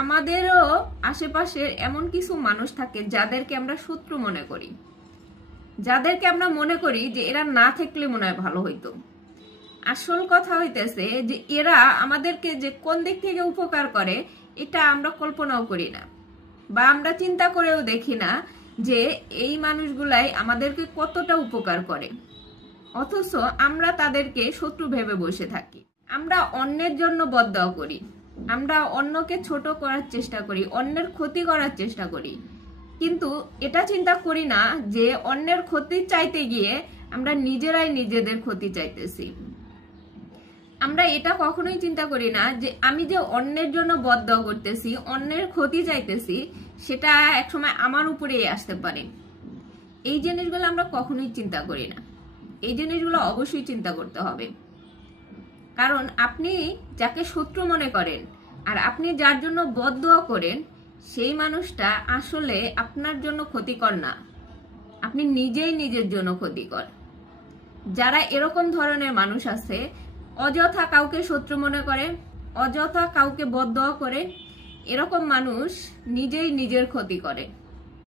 আমাদেরও আশেপাশে এমন কিছু মানুষ থাকে যাদেরকে আমরা শত্রু মনে করি, যাদেরকে আমরা মনে করি যে এরা না থাকলে মনে হয় ভালো হইতো। আসল কথা হইতেছে যে এরা আমাদেরকে যে কোন দিক থেকে উপকার করে এটা আমরা কল্পনাও করি না, বা আমরা চিন্তা করেও দেখি না যে এই মানুষগুলাই আমাদেরকে কতটা উপকার করে, অথচ আমরা তাদেরকে শত্রু ভেবে বসে থাকি। আমরা অন্যের জন্য বদদোয়া করি, আমরা অন্যকে ছোট করার চেষ্টা করি, অন্যের ক্ষতি করার চেষ্টা করি, কিন্তু এটা চিন্তা করি না যে অন্যের ক্ষতি চাইতে গিয়ে আমরা নিজেরাই নিজেদের ক্ষতি চাইতেছি। আমরা এটা কখনোই চিন্তা করি না যে আমি যে অন্যের জন্য বদদোয়া করতেছি, অন্যের ক্ষতি চাইতেছি, সেটা একসময় আমার উপরেই আসতে পারে। এই জিনিসগুলো আমরা কখনোই চিন্তা করি না। এই জিনিসগুলো অবশ্যই চিন্তা করতে হবে, কারণ আপনি যাকে শত্রু মনে করেন আর আপনি যার জন্য বদদোয়া করেন সেই মানুষটা আসলে আপনার জন্য ক্ষতিকর না, আপনি নিজেই নিজের জন্য ক্ষতিকর। যারা এরকম ধরনের মানুষ আছে, অযথা কাউকে শত্রু মনে করে, অযথা কাউকে বদদোয়া করে, এরকম মানুষ নিজেই নিজের ক্ষতি করে।